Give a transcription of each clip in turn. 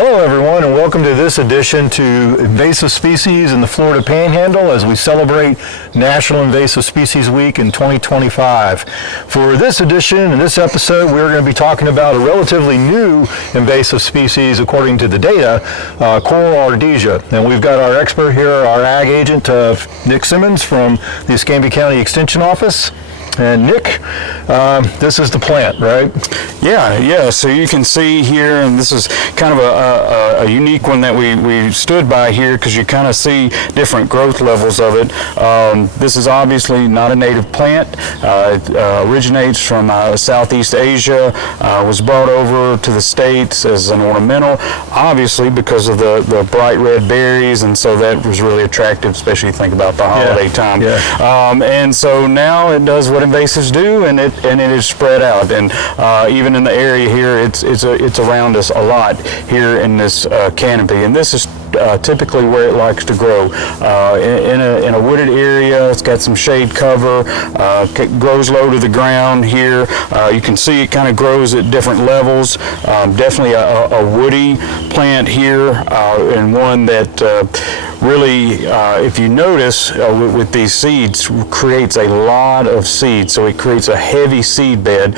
Hello everyone, and welcome to this edition to Invasive Species in the Florida Panhandle as we celebrate National Invasive Species Week in 2025. For this edition and this episode, we're going to be talking about a relatively new invasive species according to the data, coral Ardisia. And we've got our expert here, our ag agent, Nick Simmons from the Escambia County Extension Office. And Nick, this is the plant, right? Yeah. So you can see here, and this is kind of a unique one that we stood by here because you kind of see different growth levels of it. This is obviously not a native plant. It originates from Southeast Asia, was brought over to the States as an ornamental, obviously because of the bright red berries, and so that was really attractive, especially if you think about the holiday time. Yeah. And so now it does what invasives do, and it is spread out, and even in the area here, it's around us a lot here in this canopy, and this is typically where it likes to grow. In a wooded area, it's got some shade cover, grows low to the ground here. You can see it kind of grows at different levels. Definitely a woody plant here, and one that really, if you notice with these seeds, creates a lot of seeds. So it creates a heavy seed bed,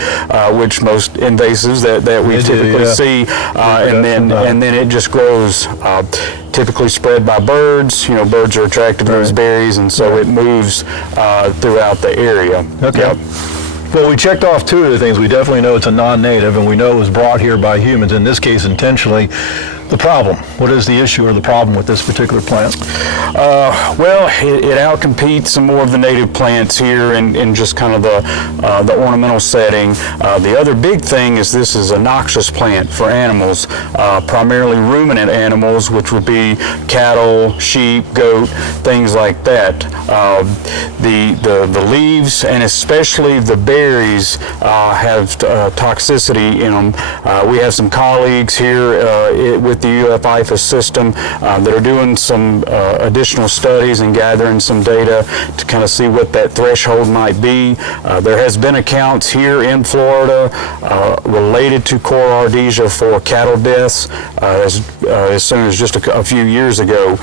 which most invasives that we typically see, and then it just grows. Typically spread by birds. You know, birds are attracted to those berries, and so it moves throughout the area. Okay. Yep. Well, we checked off two of the things. We definitely know it's a non-native, and we know it was brought here by humans, in this case intentionally. The problem, what is the issue or the problem with this particular plant? Well, it outcompetes some more of the native plants here in just kind of the ornamental setting. The other big thing is this is a noxious plant for animals, primarily ruminant animals, which would be cattle, sheep, goat, things like that. The leaves and especially the berries have toxicity in them. We have some colleagues here with the UF-IFAS system that are doing some additional studies and gathering some data to kind of see what that threshold might be. There has been accounts here in Florida related to coral Ardisia for cattle deaths as soon as just a few years ago.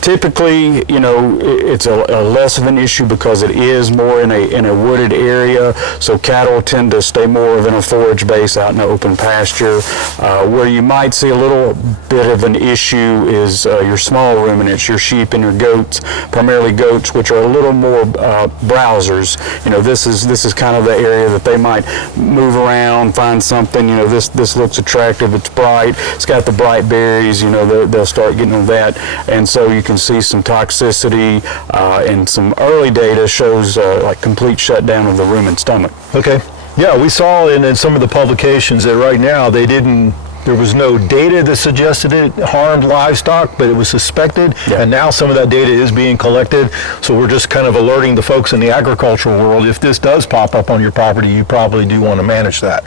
Typically, you know, it's a less of an issue because it is more in a wooded area, so cattle tend to stay more of in a forage base out in the open pasture. Where you might see a little bit of an issue is your small ruminants, your sheep and your goats, primarily goats, which are a little more browsers. You know, this is kind of the area that they might move around, find something. You know, this looks attractive. It's bright. It's got the bright berries. You know, they'll start getting that, and so you can see some toxicity, and some early data shows like complete shutdown of the rumen stomach. Okay. Yeah, we saw in some of the publications that right now there was no data that suggested it harmed livestock, but it was suspected, and now some of that data is being collected. So we're just kind of alerting the folks in the agricultural world, if this does pop up on your property, you probably do want to manage that.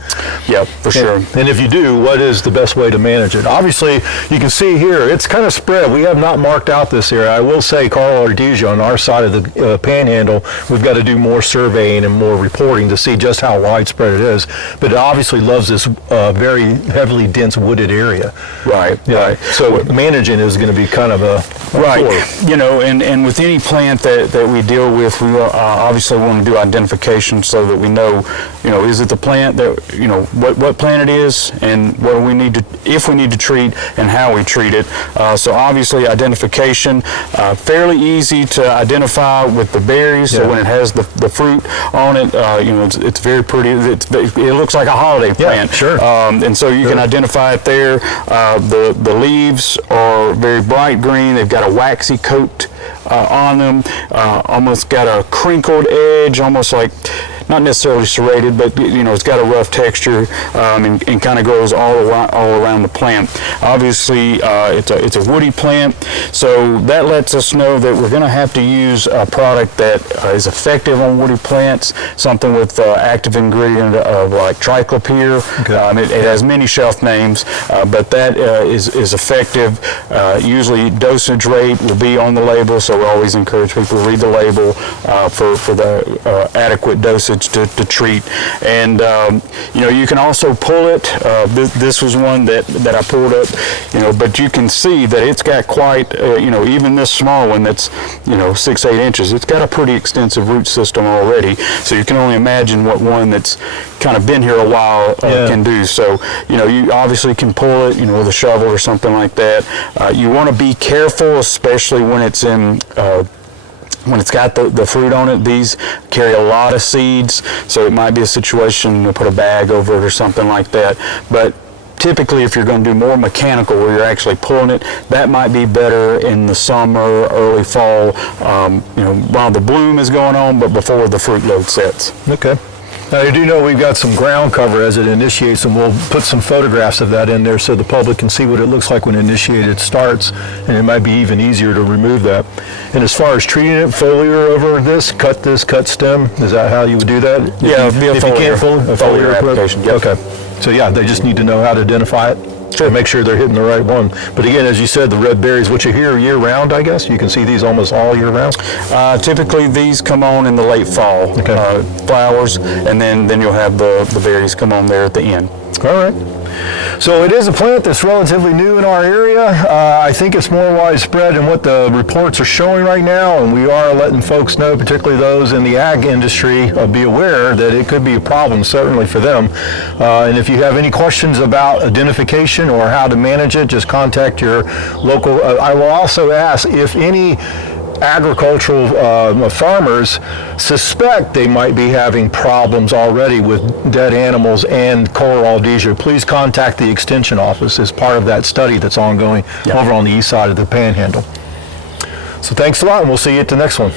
Yeah, for sure. And if you do, what is the best way to manage it? Obviously, you can see here, it's kind of spread. We have not marked out this area. I will say coral Ardisia on our side of the panhandle, we've got to do more surveying and more reporting to see just how widespread it is. But it obviously loves this very heavily dense wooded area. Right. So managing is going to be kind of a You know, and with any plant that we deal with, we obviously want to do identification so that we know, you know, is it the plant that, you know, what plant it is, and what do we need to, if we need to treat, and how we treat it. So obviously identification, fairly easy to identify with the berries. So when it has the fruit on it, you know, it's very pretty. It looks like a holiday plant. Sure. And so you can identify it there. The leaves are very bright green. They've got a waxy coat on them, almost got a crinkled edge, almost like, not necessarily serrated, but you know, it's got a rough texture, and kind of grows all around the plant. Obviously, it's a woody plant, so that lets us know that we're going to have to use a product that is effective on woody plants, something with active ingredient of like triclopyr. Okay. It has many shelf names, but that is effective. Usually dosage rate will be on the label, so we always encourage people to read the label for the adequate dosage message to treat. And you know, you can also pull it. This was one that I pulled up, you know, but you can see that it's got quite, you know, even this small one that's, you know, 6-8 inches, it's got a pretty extensive root system already. So you can only imagine what one that's kind of been here a while can do. So, you know, you obviously can pull it, you know, with a shovel or something like that. You want to be careful, especially when it's in when it's got the fruit on it. These carry a lot of seeds, so it might be a situation to put a bag over it or something like that. But typically, if you're going to do more mechanical where you're actually pulling it, that might be better in the summer, early fall, you know, while the bloom is going on, but before the fruit load sets. Okay. Now, you do know we've got some ground cover as it initiates, and we'll put some photographs of that in there so the public can see what it looks like when initiated starts, and it might be even easier to remove that. And as far as treating it, foliar over this, cut stem, is that how you would do that? Yeah, it'd be a foliar application. Yep. Okay. So yeah, they just need to know how to identify it. Sure. And make sure they're hitting the right one. But again, as you said, the red berries, which are here year round, I guess? You can see these almost all year round? Typically, these come on in the late fall, flowers, and then you'll have the berries come on there at the end. All right. So it is a plant that's relatively new in our area. I think it's more widespread than what the reports are showing right now, and we are letting folks know, particularly those in the ag industry, be aware that it could be a problem, certainly for them. And if you have any questions about identification or how to manage it, just contact your local. I will also ask if any agricultural farmers suspect they might be having problems already with dead animals and coral Ardisia, please contact the Extension Office as part of that study that's ongoing over on the east side of the Panhandle. So thanks a lot, and we'll see you at the next one.